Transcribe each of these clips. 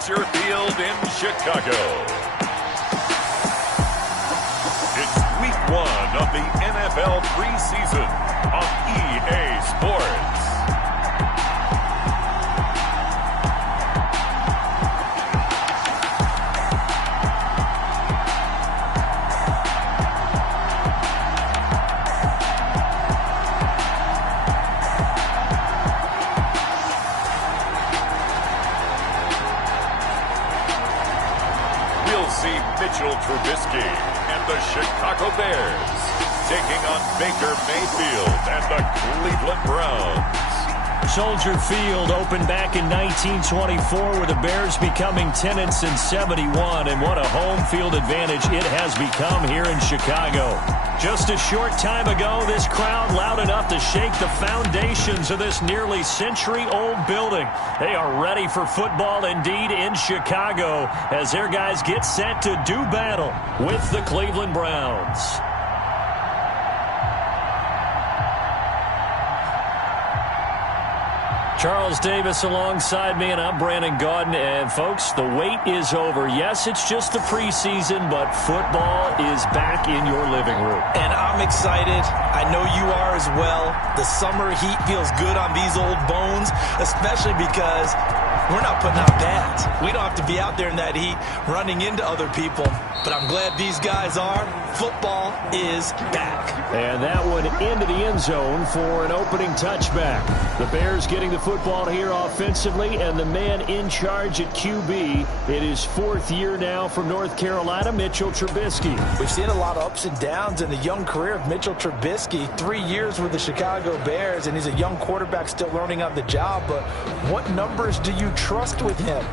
Soldier Field in Chicago. It's week 1 of the NFL preseason on EA Sports. Mitchell Trubisky and the Chicago Bears taking on Baker Mayfield and the Cleveland Browns. Soldier Field opened back in 1924 with the Bears becoming tenants in 71, and what a home field advantage it has become here in Chicago. Just a short time ago, this crowd loud enough to shake the foundations of this nearly century-old building. They are ready for football indeed in Chicago as their guys get set to do battle with the Cleveland Browns. Charles Davis alongside me, and I'm Brandon Gaudin. And, folks, the wait is over. Yes, it's just the preseason, but football is back in your living room. And I'm excited. I know you are as well. The summer heat feels good on these old bones, especially because we're not putting out pads. We don't have to be out there in that heat running into other people. But I'm glad these guys are. Football is back. And that one into the end zone for an opening touchback. The Bears getting the football here offensively, and the man in charge at QB. It is 4th year now from North Carolina, Mitchell Trubisky. We've seen a lot of ups and downs in the young career of Mitchell Trubisky. 3 years with the Chicago Bears, and he's a young quarterback still learning on the job. But what numbers do you trust with him?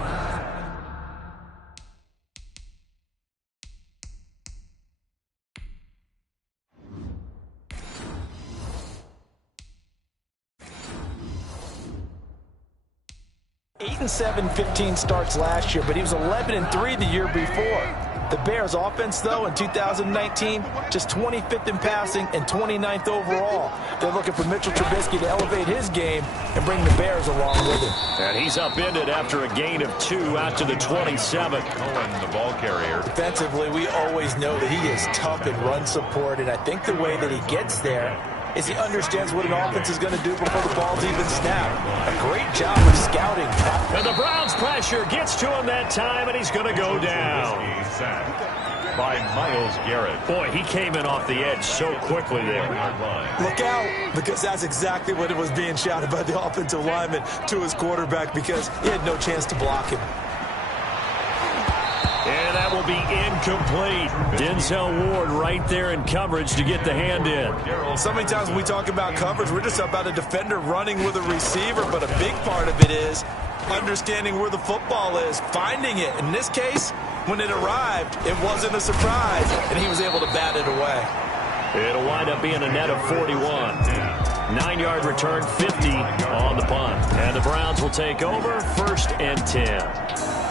Eight and 7, 15 starts last year, but he was 11-3 the year before. The Bears offense, though, in 2019, just 25th in passing and 29th overall. They're looking for Mitchell Trubisky to elevate his game and bring the Bears along with him. And he's upended after a gain of 2 out to the 27. Cohen, the ball carrier. Defensively, we always know that he is tough in run support, and I think the way that he gets there is he understands what an offense is going to do before the ball's even snapped. A great job of scouting. And the Browns pressure gets to him that time, and he's going to go down. By Myles Garrett. Boy, he came in off the edge so quickly there. Look out, because that's exactly what it was being shouted by the offensive lineman to his quarterback, because he had no chance to block him. And that will be incomplete. Denzel Ward right there in coverage to get the hand in. So many times when we talk about coverage, we're just about a defender running with a receiver, but a big part of it is understanding where the football is, finding it. In this case, when it arrived, it wasn't a surprise, and he was able to bat it away. It'll wind up being a net of 41. 9-yard return, 50 on the punt. And the Browns will take over, 1st and 10.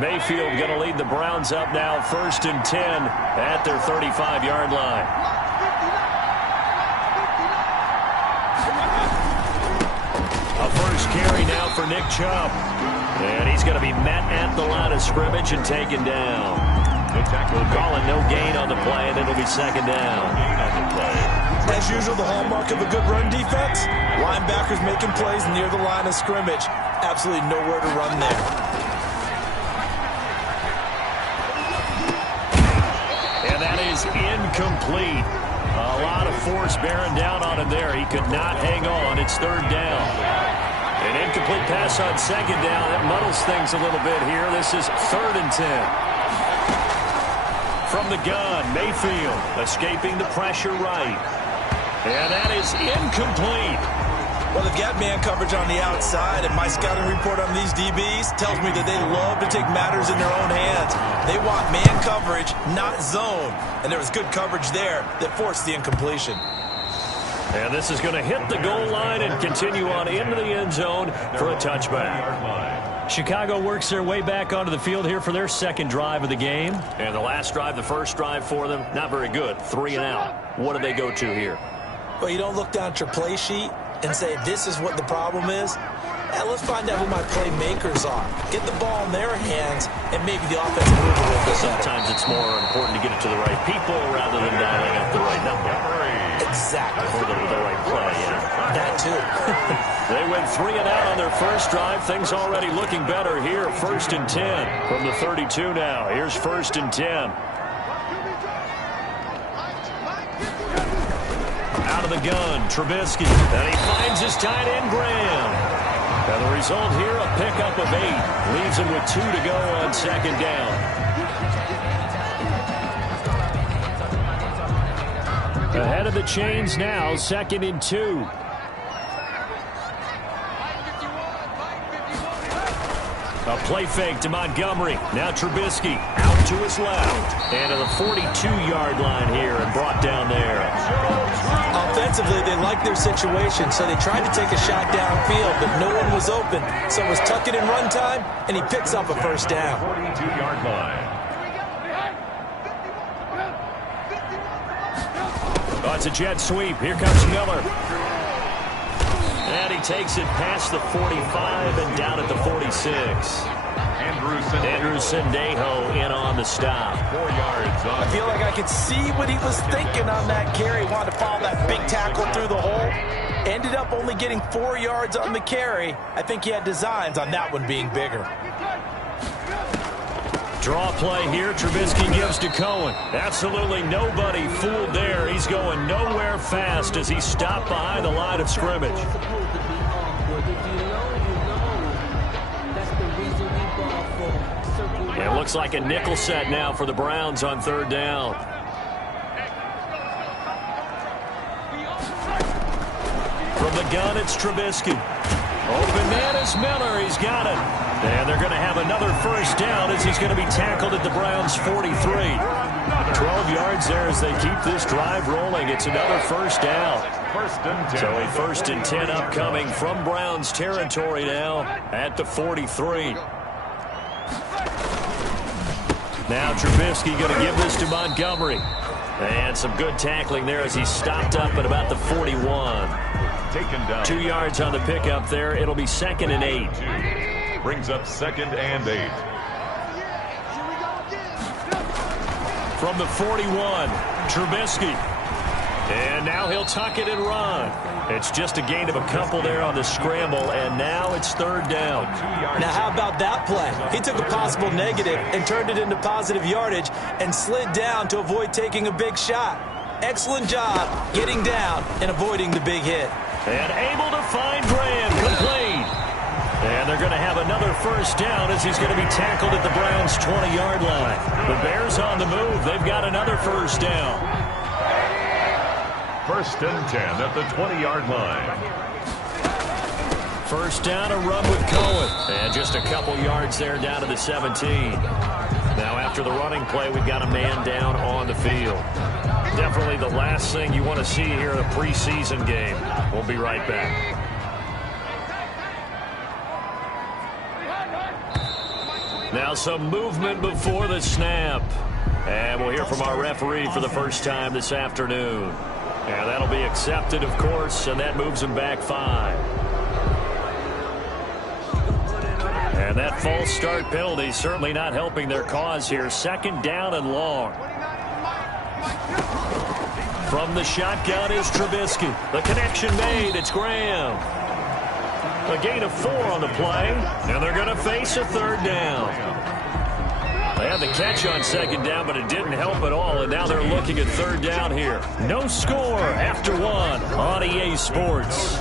Mayfield going to lead the Browns up now, 1st and 10 at their 35-yard line. A first carry now for Nick Chubb. And he's going to be met at the line of scrimmage and taken down. We'll call it no gain on the play, and it'll be 2nd down. As usual, the hallmark of a good run defense, linebackers making plays near the line of scrimmage. Absolutely nowhere to run there. Is incomplete. A lot of force bearing down on him there. He could not hang on. It's 3rd down. An incomplete pass on 2nd down. That muddles things a little bit here. This is 3rd and 10. From the gun, Mayfield escaping the pressure right. And that is incomplete. Well, they've got man coverage on the outside, and my scouting report on these DBs tells me that they love to take matters in their own hands. They want man coverage, not zone. And there was good coverage there that forced the incompletion. And this is going to hit the goal line and continue on into the end zone for a touchback. Chicago works their way back onto the field here for their second drive of the game. And the last drive, the first drive for them, not very good. 3 and out. What do they go to here? Well, you don't look down at your play sheet and say, this is what the problem is. Let's find out who my playmakers are. Get the ball in their hands, and maybe the offense will move a little bit. Sometimes it's more important to get it to the right people rather than dialing up the right number. Exactly. Or the right play, yeah. That too. They went 3 and out on their first drive. Things already looking better here. 1st and 10 from the 32 now. Here's 1st and 10. Out of the gun, Trubisky. And he finds his tight end, Graham. And the result here, a pickup of 8. Leaves him with 2 to go on 2nd down. Ahead of the chains now, 2nd and 2. A play fake to Montgomery. Now Trubisky out to his left. And to the 42-yard line here and brought down there. Offensively, they liked their situation, so they tried to take a shot downfield, but no one was open. So it was tuck it in run time, and he picks up a first down. 42-yard line. Oh, it's a jet sweep. Here comes Miller. And he takes it past the 45 and down at the 46. Andrew Sendejo in on the stop. 4 yards. I feel like I could see what he was thinking on that carry. Wanted to follow that big tackle through the hole. Ended up only getting 4 yards on the carry. I think he had designs on that one being bigger. Draw play here. Trubisky gives to Cohen. Absolutely nobody fooled there. He's going nowhere fast as he stopped behind the line of scrimmage. It looks like a nickel set now for the Browns on 3rd down. From the gun, it's Trubisky. Open man is Miller. He's got it. And they're going to have another first down as he's going to be tackled at the Browns' 43. 12 yards there as they keep this drive rolling. It's another first down. 1st and 10. So a 1st and 10 upcoming from Browns territory now at the 43. Now Trubisky going to give this to Montgomery. And some good tackling there as he stopped up at about the 41. Taken down. 2 yards on the pickup there. It'll be 2nd and 8. Brings up 2nd and 8. From the 41, Trubisky. And now he'll tuck it and run. It's just a gain of a couple there on the scramble, and now it's 3rd down. Now how about that play? He took a possible negative and turned it into positive yardage and slid down to avoid taking a big shot. Excellent job getting down and avoiding the big hit. And able to find Graham, complete. And they're going to have another first down as he's going to be tackled at the Browns' 20-yard line. The Bears on the move. They've got another first down. 1st and 10 at the 20-yard line. First down, a run with Cohen. And just a couple yards there down to the 17. Now after the running play, we've got a man down on the field. Definitely the last thing you want to see here in a preseason game. We'll be right back. Now some movement before the snap. And we'll hear from our referee for the first time this afternoon. And that'll be accepted, of course, and that moves him back 5. And that false start penalty certainly not helping their cause here. 2nd down and long. From the shotgun is Trubisky. The connection made. It's Graham. A gain of 4 on the play, and they're going to face a 3rd down. They had the catch on 2nd down, but it didn't help at all, and now they're looking at 3rd down here. No score after 1 on EA Sports.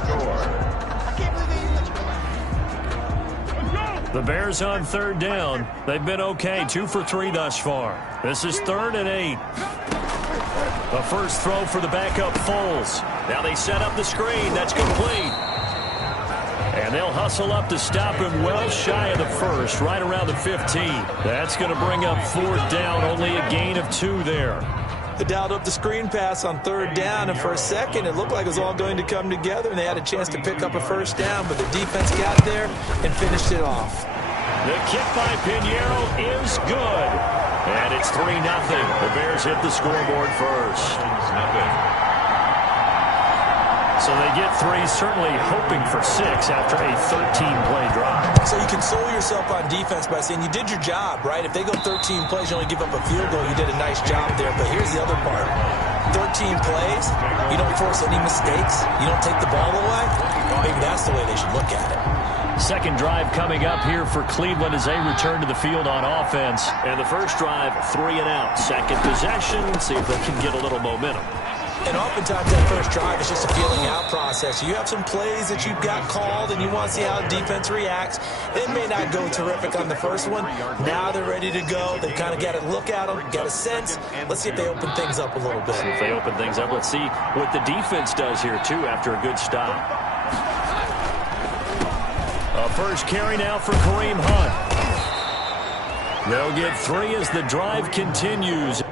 The Bears on 3rd down. They've been okay, 2 for 3 thus far. This is 3rd and 8. The first throw for the backup Foles. Now they set up the screen. That's complete. And they'll hustle up to stop him well shy of the first, right around the 15. That's going to bring up 4th down, only a gain of 2 there. They dialed up the screen pass on third down, and for a second, it looked like it was all going to come together, and they had a chance to pick up a first down, but the defense got there and finished it off. The kick by Pinheiro is good. And it's 3-0. The Bears hit the scoreboard first. So they get 3, certainly hoping for 6 after a 13-play drive. So you console yourself on defense by saying you did your job, right? If they go 13 plays, you only give up a field goal, you did a nice job there. But here's the other part. 13 plays, you don't force any mistakes, you don't take the ball away. Maybe that's the way they should look at it. Second drive coming up here for Cleveland as they return to the field on offense. And the first drive, 3 and out. Second possession, see if they can get a little momentum. And oftentimes that first drive is just a feeling out process. You have some plays that you've got called and you want to see how the defense reacts. They may not go terrific on the first one. Now they're ready to go. They've kind of got to look at them, got a sense. Let's see if they open things up a little bit. If they open things up, let's see what the defense does here, too, after a good stop. A first carry now for Kareem Hunt. They'll get 3 as the drive continues.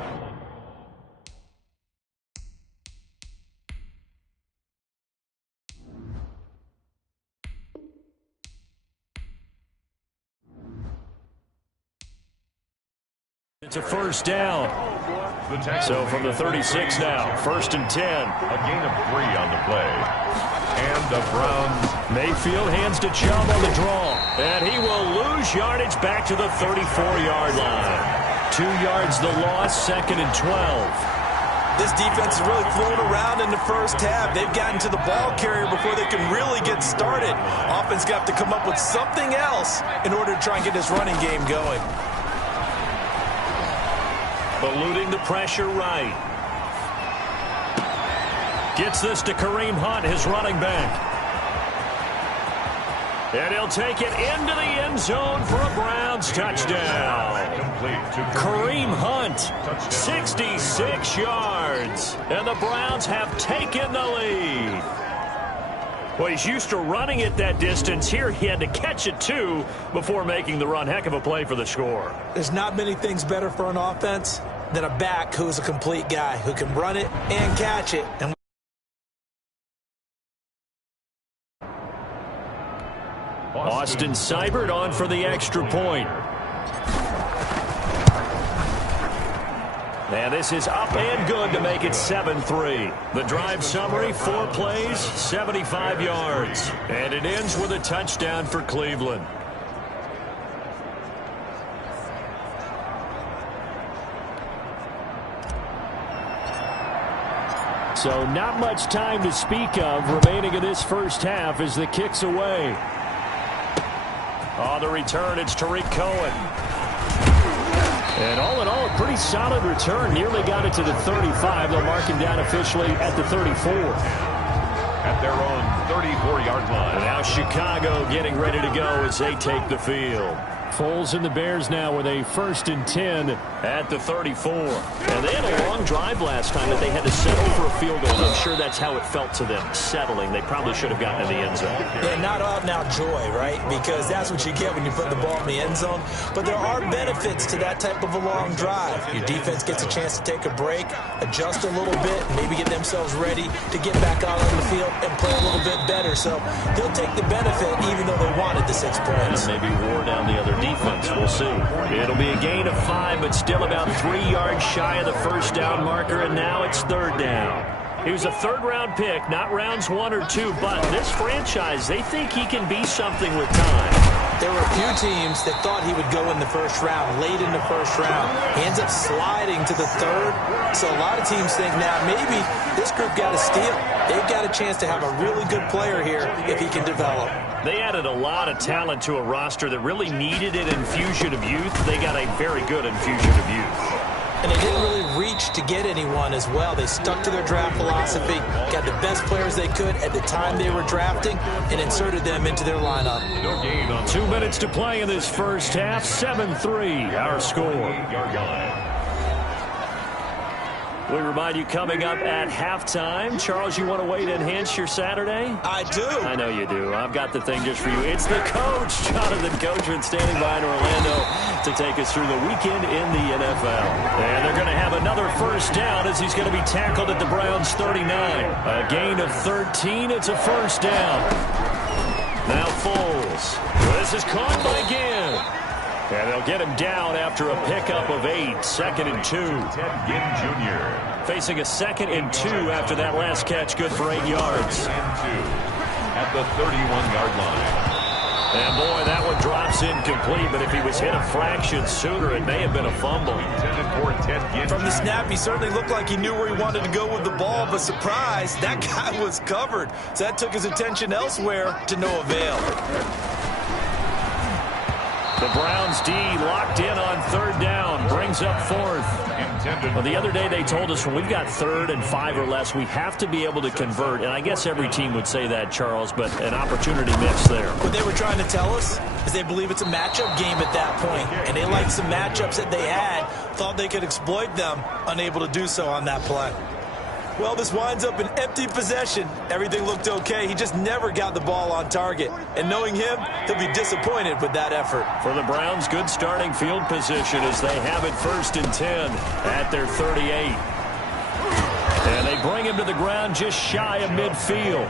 It's a first down. So from the 36 now, 1st and 10. A gain of 3 on the play. And the Browns. Mayfield hands to Chubb on the draw. And he will lose yardage back to the 34-yard line. 2 yards the loss, 2nd and 12. This defense has really flown around in the first half. They've gotten to the ball carrier before they can really get started. Offense got to come up with something else in order to try and get this running game going. Eluding the pressure right. Gets this to Kareem Hunt, his running back. And he'll take it into the end zone for a Browns touchdown. Kareem Hunt, 66 yards. And the Browns have taken the lead. Well, he's used to running it that distance. Here he had to catch it, too, before making the run. Heck of a play for the score. There's not many things better for an offense than a back who's a complete guy, who can run it and catch it. And Austin Seibert on for the extra point. And this is up and good to make it 7-3. The drive summary, 4 plays, 75 yards. And it ends with a touchdown for Cleveland. So not much time to speak of remaining in this first half as the kick's away. On the return, it's Tariq Cohen. And all in all, a pretty solid return. Nearly got it to the 35. They'll mark him down officially at the 34. At their own 34-yard line. And now Chicago getting ready to go as they take the field. Foles and the Bears now with a 1st and 10 at the 34. And they had a long drive last time that they had to settle for a field goal. I'm sure that's how it felt to them, settling. They probably should have gotten in the end zone. Yeah, not out-and-out joy, right? Because that's what you get when you put the ball in the end zone. But there are benefits to that type of a long drive. Your defense gets a chance to take a break, adjust a little bit, maybe get themselves ready to get back out on the field and play a little bit better. So they'll take the benefit even though they wanted the 6 points. And maybe wore down the other defense. We'll see. It'll be a gain of 5, but still about 3 yards shy of the first down marker, and now it's 3rd down. He was a 3rd-round pick, not rounds 1 or 2, but this franchise, they think he can be something with time. There were a few teams that thought he would go in the first round, late in the first round. He ends up sliding to the 3rd. So a lot of teams think now maybe this group got a steal. They've got a chance to have a really good player here if he can develop. They added a lot of talent to a roster that really needed an infusion of youth. They got a very good infusion of youth. And they didn't really reach to get anyone as well. They stuck to their draft philosophy, got the best players they could at the time they were drafting, and inserted them into their lineup. 2 minutes to play in this first half. 7-3, our score. We remind you coming up at halftime. Charles, you want to wait to enhance your Saturday? I do. I know you do. I've got the thing just for you. It's the coach, Jonathan Coachman, standing by in Orlando to take us through the weekend in the NFL. And they're going to have another first down as he's going to be tackled at the Browns' 39. A gain of 13. It's a first down. Now Foles. This is caught by Ginn. And they'll get him down after a pickup of 8. 2nd and 2. Ted Ginn Jr. Facing a 2nd and 2 after that last catch. Good for 8 yards. At the 31-yard line. And boy, that one drops incomplete, but if he was hit a fraction sooner, it may have been a fumble. From the snap, he certainly looked like he knew where he wanted to go with the ball, but surprise, that guy was covered. So that took his attention elsewhere to no avail. The Browns D locked in on 3rd down, brings up 4th. Well, the other day they told us when we've got 3rd and 5 or less, we have to be able to convert. And I guess every team would say that, Charles, but an opportunity missed there. What they were trying to tell us is they believe it's a matchup game at that point. And they liked some matchups that they had, thought they could exploit them, unable to do so on that play. Well, this winds up an empty possession. Everything looked okay. He just never got the ball on target. And knowing him, he'll be disappointed with that effort. For the Browns, good starting field position as they have it 1st and 10 at their 38. And they bring him to the ground just shy of midfield.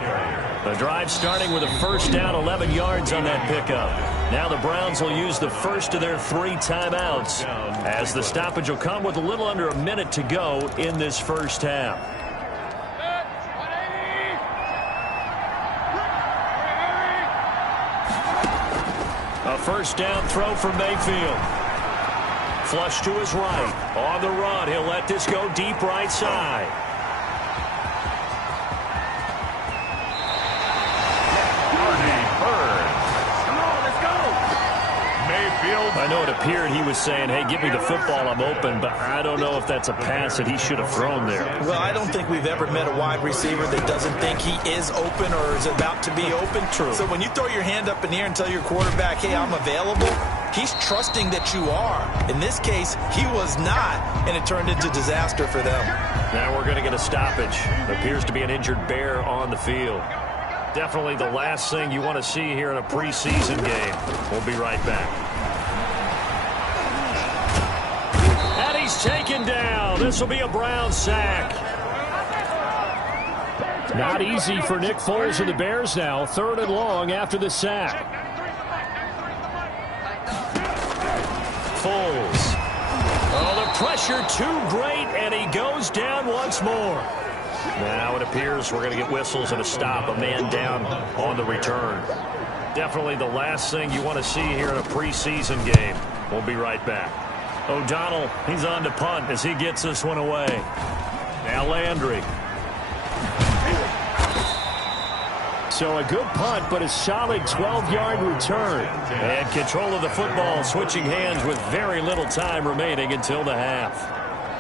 The drive starting with a first down, 11 yards on that pickup. Now the Browns will use the first of their 3 timeouts as the stoppage will come with a little under a minute to go in this first half. A first down throw for Mayfield. Flush to his right. On the run, he'll let this go deep right side. I know it appeared he was saying, hey, give me the football, I'm open, but I don't know if that's a pass that he should have thrown there. Well, I don't think we've ever met a wide receiver that doesn't think he is open or is about to be open. True. So when you throw your hand up in the air and tell your quarterback, hey, I'm available, he's trusting that you are. In this case, he was not, and it turned into disaster for them. Now we're going to get a stoppage. Appears to be an injured Bear on the field. Definitely the last thing you want to see here in a preseason game. We'll be right back. He's taken down. This will be a Brown sack. Not easy for Nick Foles and the Bears now. 3rd and long after the sack. Foles. Oh, the pressure too great, and he goes down once more. Now it appears we're going to get whistles and a stop. A man down on the return. Definitely the last thing you want to see here in a preseason game. We'll be right back. O'Donnell, he's on to punt as he gets this one away. Now Landry. So a good punt, but a solid 12-yard return. And control of the football switching hands with very little time remaining until the half.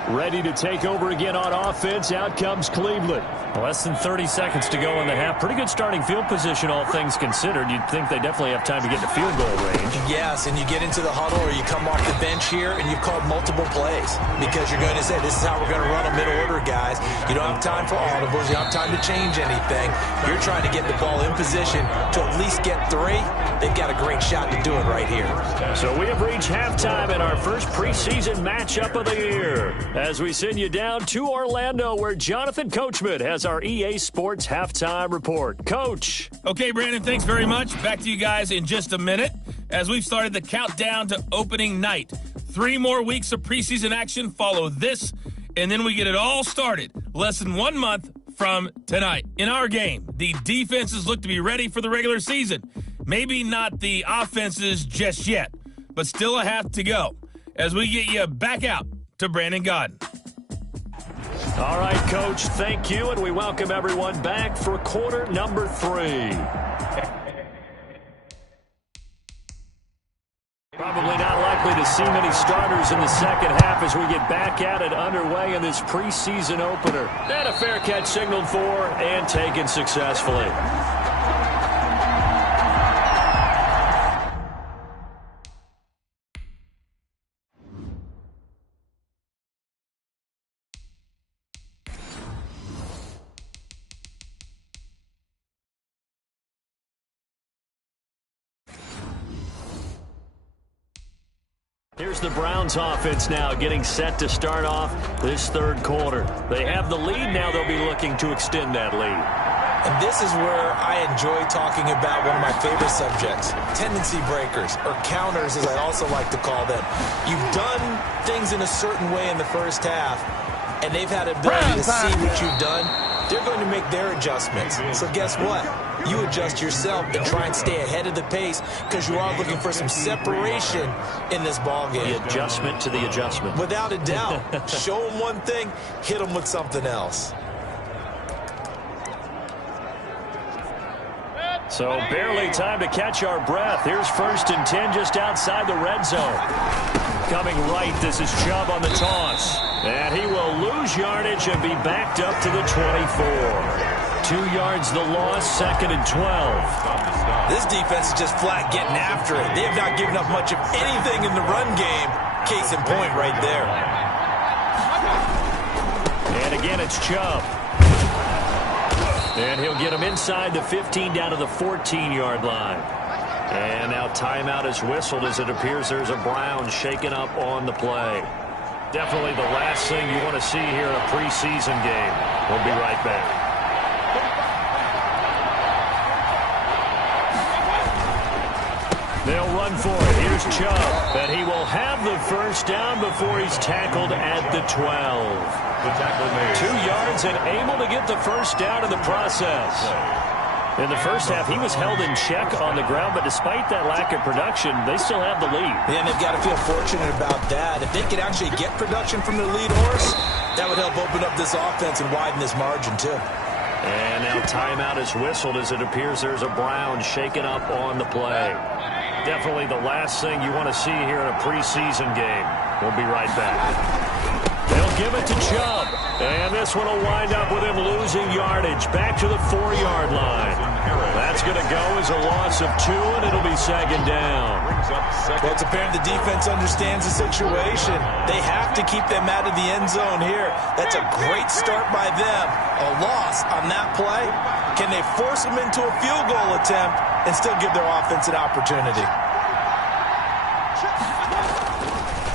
Ready to take over again on offense. Out comes Cleveland. Less than 30 seconds to go in the half. Pretty good starting field position, all things considered. You'd think they definitely have time to get to field goal range. Yes, and you get into the huddle or you come off the bench here and you've called multiple plays because you're going to say, this is how we're going to run a middle order, guys. You don't have time for audibles. You don't have time to change anything. You're trying to get the ball in position to at least get 3. They've got a great shot to do it right here. So we have reached halftime in our first preseason matchup of the year as we send you down to Orlando where Jonathan Coachman has our EA Sports halftime report. Coach. Okay, Brandon, thanks very much. Back to you guys in just a minute as we've started the countdown to opening night. 3 more weeks of preseason action follow this, and then we get it all started less than 1 month from tonight. In our game, the defenses look to be ready for the regular season. Maybe not the offenses just yet, but still a half to go as we get you back out to Brandon Gaudin. All right, Coach, thank you, and we welcome everyone back for quarter number 3. Probably not likely to see many starters in the second half as we get back at it underway in this preseason opener. And a fair catch signaled for and taken successfully. Here's the Browns offense now getting set to start off this third quarter. They have the lead. Now they'll be looking to extend that lead. And this is where I enjoy talking about one of my favorite subjects, tendency breakers, or counters as I also like to call them. You've done things in a certain way in the first half, and they've had ability to see what you've done. They're going to make their adjustments. So guess what? You adjust yourself and try and stay ahead of the pace because you are looking for some separation in this ballgame. The adjustment to the adjustment. Without a doubt. Show them one thing, hit them with something else. So barely time to catch our breath. Here's 1st and 10 just outside the red zone. Coming right, this is Chubb on the toss. And he will lose yardage and be backed up to the 24. 2 yards the loss, 2nd and 12. This defense is just flat getting after it. They have not given up much of anything in the run game. Case in point right there. And again, it's Chubb. And he'll get him inside the 15 down to the 14-yard line. And now timeout is whistled as it appears there's a Browns shaken up on the play. Definitely the last thing you want to see here in a preseason game. We'll be right back. They'll run for it. Here's Chubb. And he will have the first down before he's tackled at the 12. The tackle made. 2 yards and able to get the first down in the process. In the first half, he was held in check on the ground, but despite that lack of production, they still have the lead. And they've got to feel fortunate about that. If they could actually get production from their lead horse, that would help open up this offense and widen this margin, too. And now timeout is whistled as it appears there's a Brown shaken up on the play. Definitely the last thing you want to see here in a preseason game. We'll be right back. They'll give it to Chubb. And this one will wind up with him losing yardage. Back to the 4-yard line. That's going to go as a loss of 2, and it'll be 2nd down. Well, it's apparent the defense understands the situation. They have to keep them out of the end zone here. That's a great start by them. A loss on that play. Can they force them into a field goal attempt and still give their offense an opportunity?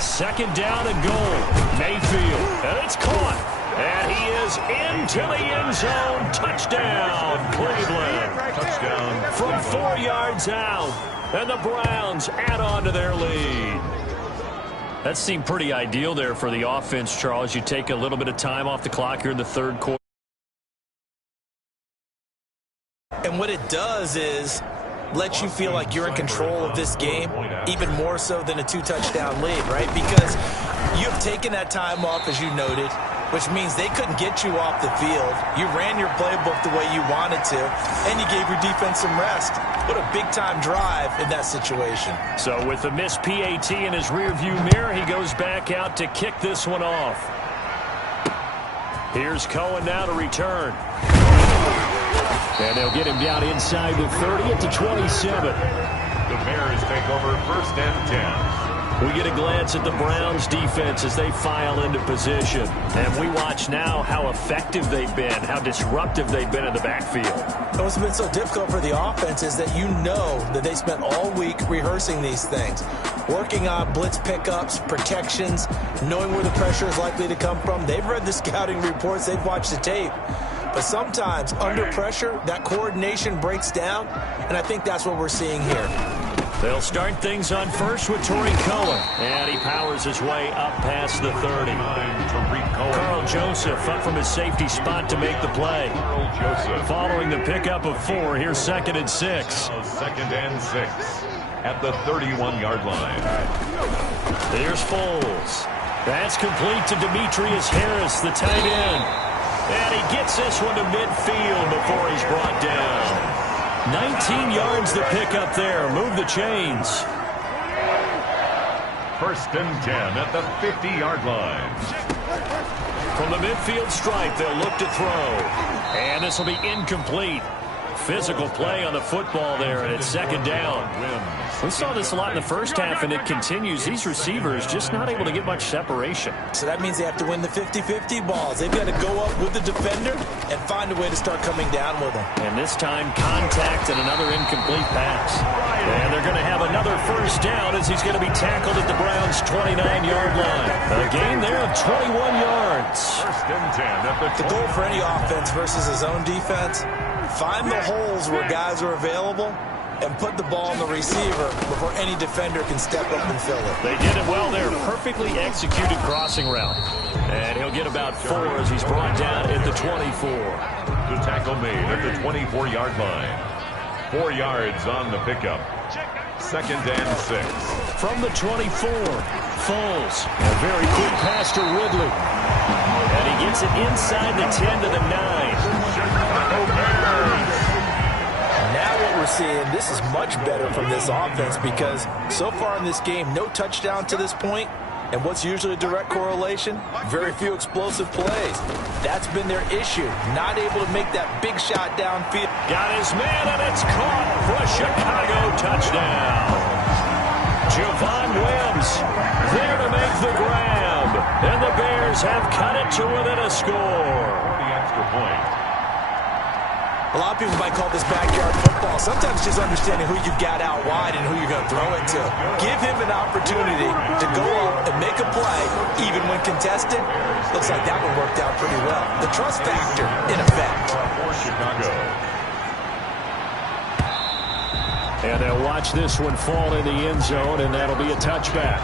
2nd down and goal. Mayfield. And it's caught. And he is into the end zone. Touchdown, Cleveland. Touchdown. From 4 yards out. And the Browns add on to their lead. That seemed pretty ideal there for the offense, Charles. You take a little bit of time off the clock here in the third quarter. And what it does is let you feel like you're in control of this game, even more so than a 2-touchdown lead, right? Because you've taken that time off, as you noted, which means they couldn't get you off the field. You ran your playbook the way you wanted to, and you gave your defense some rest. What a big-time drive in that situation. So with the missed PAT in his rearview mirror, he goes back out to kick this one off. Here's Cohen now to return. And they'll get him down inside the 30 at the 27. The Bears take over 1st and 10. We get a glance at the Browns defense as they file into position. And we watch now how effective they've been, how disruptive they've been in the backfield. What's been so difficult for the offense is that you know that they spent all week rehearsing these things, working on blitz pickups, protections, knowing where the pressure is likely to come from. They've read the scouting reports. They've watched the tape. But sometimes, under pressure, that coordination breaks down, and I think that's what we're seeing here. They'll start things on first with Torrey Cohen. And he powers his way up past the 30. Carl Joseph up from his safety spot to make the play. Following the pickup of 4, here's 2nd and 6. 2nd and 6 at the 31-yard line. Here's Foles. That's complete to Demetrius Harris, the tight end. And he gets this one to midfield before he's brought down. 19 yards to pick up there. Move the chains. 1st and 10 at the 50-yard line. From the midfield stripe, they'll look to throw. And this will be incomplete. Physical play on the football there, and it's 2nd down. We saw this a lot in the first half, and it continues. These receivers just not able to get much separation. So that means they have to win the 50-50 balls. They've got to go up with the defender and find a way to start coming down with them. And this time, contact and another incomplete pass. And they're going to have another first down as he's going to be tackled at the Browns' 29-yard line. A gain there of 21 yards. First and 10 at The goal for any offense versus his own defense, find the holes where guys are available and put the ball on the receiver before any defender can step up and fill it. They did it well there. Perfectly executed crossing route. And he'll get about 4 as he's brought down at the 24. The tackle made at the 24-yard line. 4 yards on the pickup. Second and 6. From the 24, Foles. A very quick pass to Ridley. And he gets it inside the 10 to the 9. Chicago Bears. Now what we're seeing, this is much better from this offense because so far in this game, no touchdown to this point. And what's usually a direct correlation? Very few explosive plays. That's been their issue. Not able to make that big shot downfield. Got his man, and it's caught for a Chicago touchdown. Javon Wims there to make the grab. And the Bears have cut it to within a score. The extra point. A lot of people might call this backyard football. Sometimes just understanding who you got out wide and who you're going to throw it to. Give him an opportunity to go up and make a play, even when contested. Looks like that one worked out pretty well. The trust factor, in effect. For Chicago. And they'll watch this one fall in the end zone, and that'll be a touchback.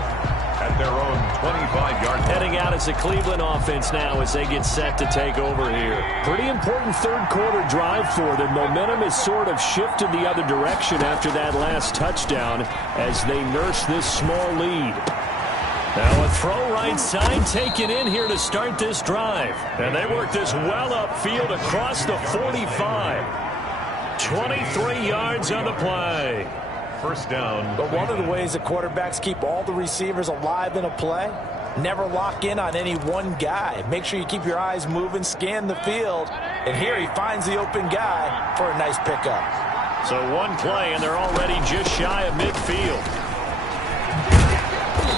At their own 25-yard line. Heading out as a Cleveland offense now as they get set to take over here. Pretty important third-quarter drive for them. Momentum has sort of shifted the other direction after that last touchdown as they nurse this small lead. Now a throw right side taken in here to start this drive. And they work this well upfield across the 45. 23 yards on the play. First down. But one of the ways that quarterbacks keep all the receivers alive in a play, never lock in on any one guy. Make sure you keep your eyes moving, scan the field, and here he finds the open guy for a nice pickup. So one play, and they're already just shy of midfield.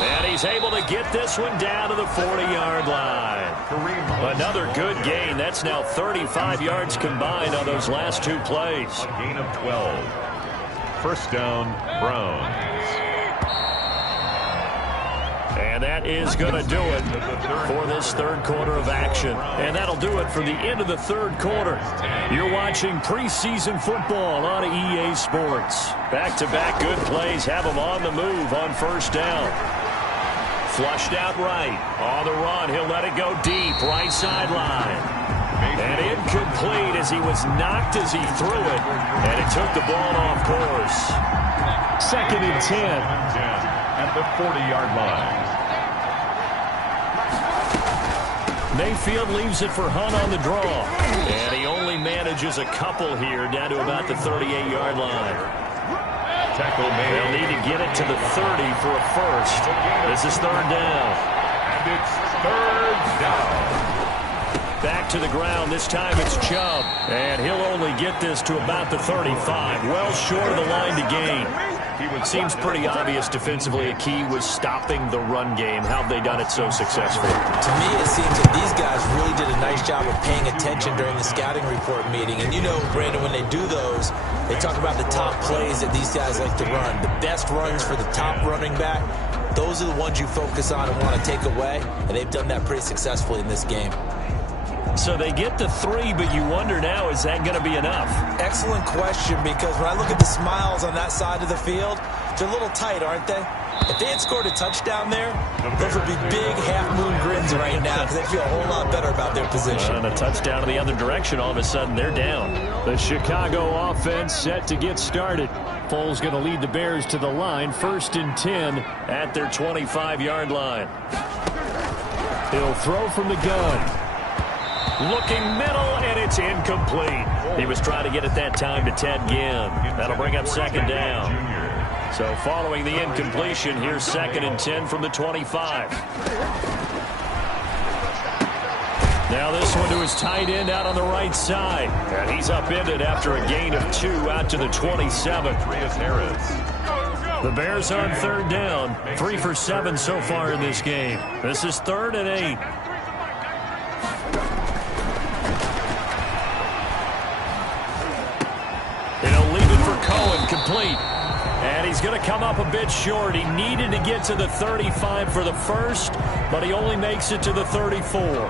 And he's able to get this one down to the 40-yard line. Another good gain. That's now 35 yards combined on those last 2 plays. A gain of 12. First down, Browns. And that is going to do it for this third quarter of action. And that'll do it for the end of the third quarter. You're watching preseason football on EA Sports. Back-to-back good plays have them on the move on first down. Flushed out right. On the run, he'll let it go deep, right sideline. And incomplete as he was knocked as he threw it. And it took the ball off course. Second and 10. At the 40-yard line. Mayfield leaves it for Hunt on the draw. And he only manages a couple here down to about the 38-yard line. Tackle made. They'll need to get it to the 30 for a first. This is third down. And it's third down. Back to the ground. This time it's Chubb. And he'll only get this to about the 35. Well short of the line to gain. Seems pretty obvious defensively a key was stopping the run game. How have they done it so successfully? To me, it seems that these guys really did a nice job of paying attention during the scouting report meeting. And you know, Brandon, when they do those, they talk about the top plays that these guys like to run. The best runs for the top running back. Those are the ones you focus on and want to take away. And they've done that pretty successfully in this game. So they get the 3, but you wonder now, is that going to be enough? Excellent question, because when I look at the smiles on that side of the field, they're a little tight, aren't they? If they had scored a touchdown there, those would be big half-moon grins right now because they feel a whole lot better about their position. And a touchdown in the other direction, all of a sudden they're down. The Chicago offense set to get started. Foles going to lead the Bears to the line, first and 10 at their 25-yard line. He'll throw from the gun. Looking middle, and it's incomplete. He was trying to get it that time to Ted Ginn. That'll bring up second down. So following the incompletion, here's second and 10 from the 25. Now this one to his tight end out on the right side. And he's upended after a gain of 2 out to the 27. The Bears on third down. 3 for 7 so far in this game. This is third and 8. Complete. And And he's going to come up a bit short. He needed to get to the 35 for the first, but he only makes it to the 34.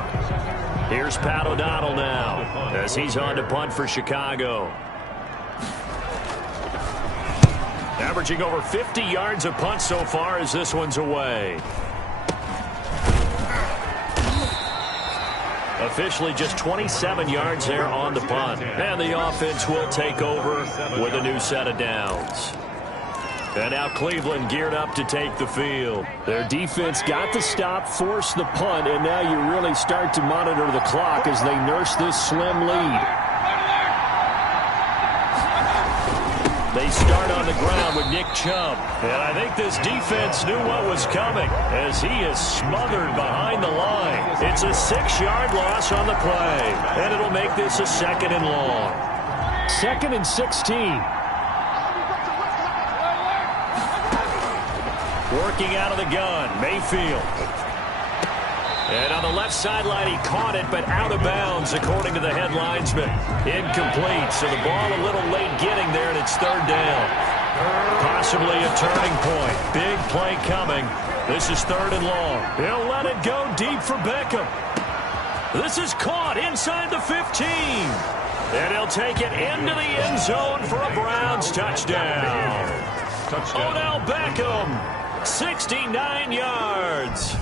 Here's Pat O'Donnell now as he's on to punt for Chicago. Averaging over 50 yards a punt so far as this one's away. Officially just 27 yards there on the punt. And the offense will take over with a new set of downs. And now Cleveland geared up to take the field. Their defense got the stop, forced the punt, and now you really start to monitor the clock as they nurse this slim lead. They start on the ground with Nick Chubb. And I think this defense knew what was coming as he is smothered behind the line. It's a 6-yard loss on the play. And it'll make this a 2nd and long. 2nd and 16. Working out of the gun, Mayfield. And on the left sideline, he caught it, but out of bounds, according to the head linesman. Incomplete, so the ball a little late getting there, and it's 3rd down. Possibly a turning point. Big play coming. This is 3rd and long. He'll let it go deep for Beckham. This is caught inside the 15. And he'll take it into the end zone for a Browns touchdown. Odell Beckham, 69 yards.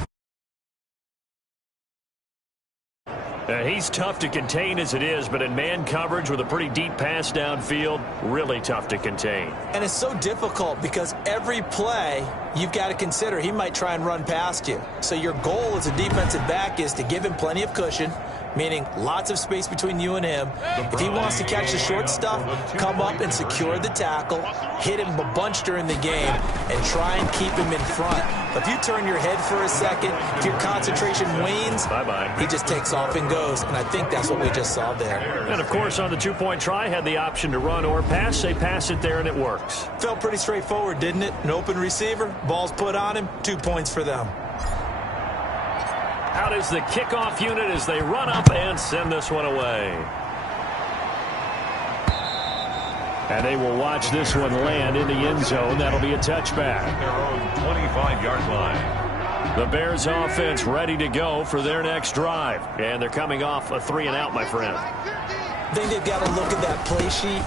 He's tough to contain as it is, but in man coverage with a pretty deep pass downfield, really tough to contain. And it's so difficult because every play you've got to consider he might try and run past you. So your goal as a defensive back is to give him plenty of cushion, meaning lots of space between you and him. If he wants to catch the short stuff, come up and secure the tackle, hit him a bunch during the game, and try and keep him in front. If you turn your head for a second, if your concentration wanes, he just takes off and goes, and I think that's what we just saw there. And, of course, on the 2-point try, had the option to run or pass. They pass it there, and it works. Felt pretty straightforward, didn't it? An open receiver, ball's put on him, 2 points for them. Out is the kickoff unit as they run up and send this one away. And they will watch this one land in the end zone. That'll be a touchback. At their own 25-yard line. The Bears offense ready to go for their next drive. And they're coming off a 3-and-out, my friend. I think they've got to look at that play sheet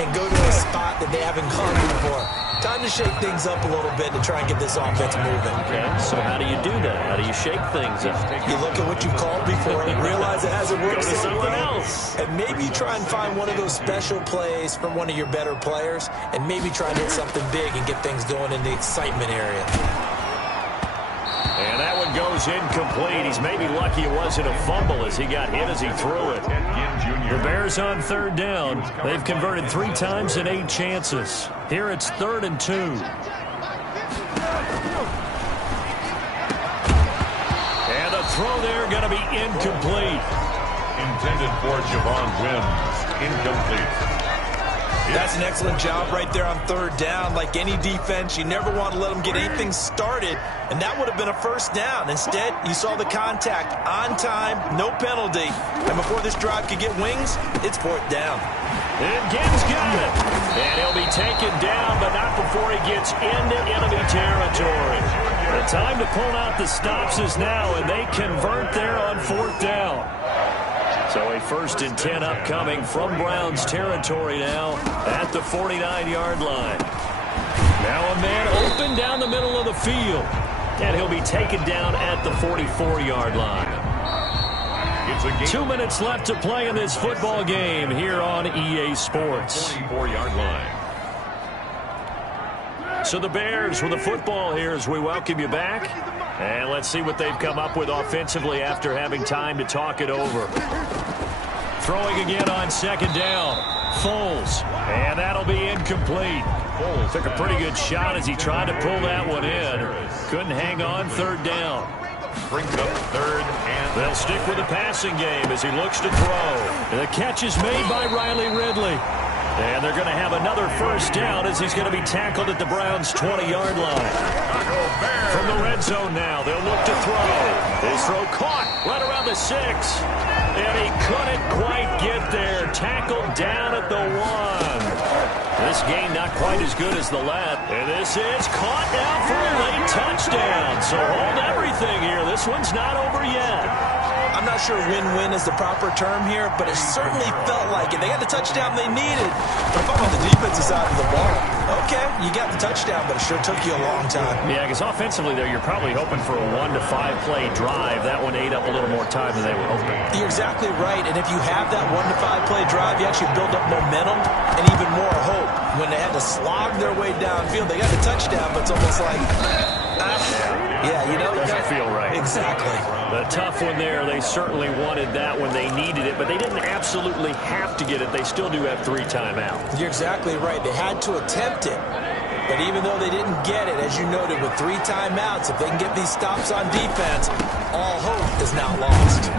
and go to a spot that they haven't gone before. Time to shake things up a little bit to try and get this offense moving. Okay, so how do you do that? How do you shake things up? You look at what you called before and realize it hasn't worked Go to so something well. else. And maybe try and find one of those special plays from one of your better players and maybe try and hit something big and get things going in the excitement area. And that one goes incomplete. He's maybe lucky it wasn't a fumble as he got hit as he threw it. The Bears on 3rd down. They've converted 3 times in 8 chances. Here it's 3rd and 2. And the throw there going to be incomplete. Intended for Javon Wims. Incomplete. That's an excellent job right there on 3rd down. Like any defense, you never want to let them get anything started, and that would have been a 1st down. Instead, you saw the contact on time, no penalty, and before this drive could get wings, it's 4th down. And Gibbs got it. And he'll be taken down, but not before he gets into enemy territory. The time to pull out the stops is now, and they convert there on 4th down. So a 1st and 10 upcoming from Browns territory now at the 49-yard line. Now a man open down the middle of the field. And he'll be taken down at the 44-yard line. 2 minutes left to play in this football game here on EA Sports. 44-yard line. So the Bears with the football here as we welcome you back. And let's see what they've come up with offensively after having time to talk it over. Throwing again on 2nd down. Foles. And that'll be incomplete. Foles took a pretty good shot as he tried to pull that one in. Couldn't hang on. 3rd down. Brings up 3rd and... They'll stick with the passing game as he looks to throw. And the catch is made by Riley Ridley. And they're going to have another 1st down as he's going to be tackled at the Browns' 20-yard line. From the red zone now, they'll look to throw. His throw caught right around the 6. And he couldn't quite get there. Tackled down at the 1. this game not quite as good as the last. And this is caught now for a late touchdown. So hold everything here. This one's not over yet. I'm not sure win-win is the proper term here, but it certainly felt like it. They got the touchdown they needed. But if I'm on the defensive side of the ball, okay, you got the touchdown, but it sure took you a long time. Yeah, because offensively there, you're probably hoping for a 1 to 5 play drive. That one ate up a little more time than they were hoping. You're exactly right, and if you have that 1 to 5 play drive, you actually build up momentum and even more hope. When they had to slog their way downfield, they got the touchdown, but it's almost like, yeah, you know. Doesn't feel right. Exactly. The tough one there, they certainly wanted that when they needed it, but they didn't absolutely have to get it. They still do have 3 timeouts. You're exactly right. They had to attempt it. But even though they didn't get it, as you noted, with 3 timeouts, if they can get these stops on defense, all hope is now lost.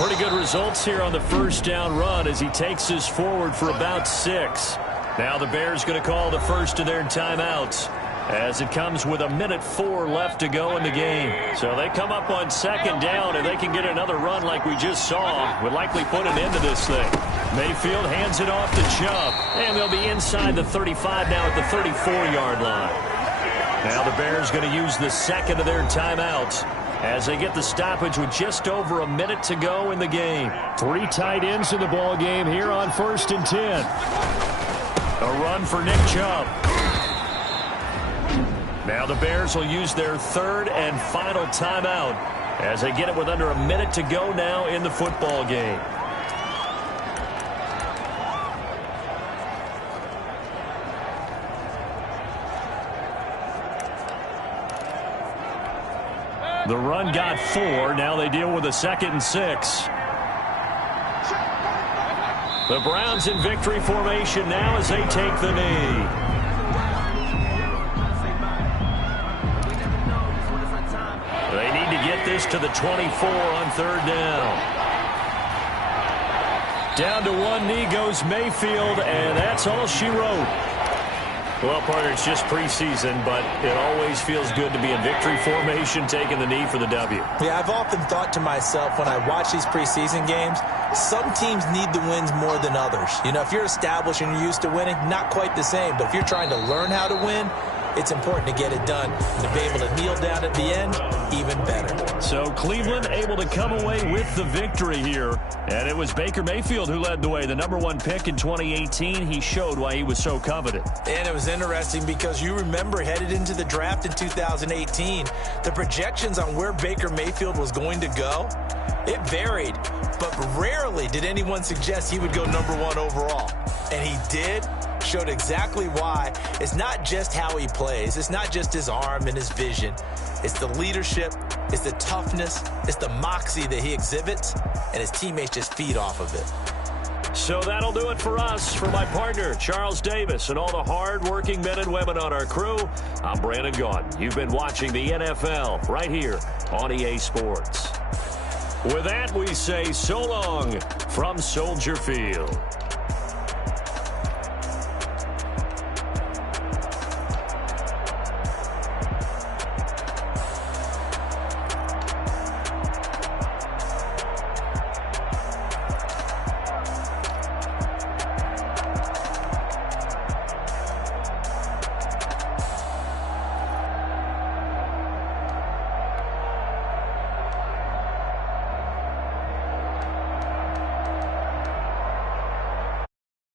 Pretty good results here on the first down run as he takes us forward for about 6. Now the Bears going to call the first of their timeouts as it comes with 1:04 left to go in the game. So they come up on second down, and they can get another run like we just saw. Would likely put an end to this thing. Mayfield hands it off to Chubb, and they'll be inside the 35 now at the 34-yard line. Now the Bears going to use the second of their timeouts as they get the stoppage with just over a minute to go in the game. 3 tight ends in the ball game here on 1st and 10. A run for Nick Chubb. Now the Bears will use their 3rd and final timeout as they get it with under a minute to go now in the football game. The run got 4. Now they deal with a 2nd and 6. The Browns in victory formation now as they take the knee. They need to get this to the 24 on 3rd down. Down to one knee goes Mayfield, and that's all she wrote. Well, partner, it's just preseason, but it always feels good to be in victory formation, taking the knee for the W. Yeah, I've often thought to myself when I watch these preseason games, some teams need the wins more than others. You know, if you're established and you're used to winning, not quite the same. But if you're trying to learn how to win, it's important to get it done. And to be able to kneel down at the end, even better. So Cleveland able to come away with the victory here. And it was Baker Mayfield who led the way. The #1 pick in 2018. He showed why he was so coveted. And it was interesting because you remember headed into the draft in 2018, the projections on where Baker Mayfield was going to go, it varied. But rarely did anyone suggest he would go #1 overall. And he did. Showed exactly why. It's not just how he plays. It's not just his arm and his vision. It's the leadership. It's the toughness. It's the moxie that he exhibits. And his teammates just feed off of it. So that'll do it for us. For my partner, Charles Davis, and all the hard-working men and women on our crew, I'm Brandon Gaudin. You've been watching the NFL right here on EA Sports. With that, we say so long from Soldier Field.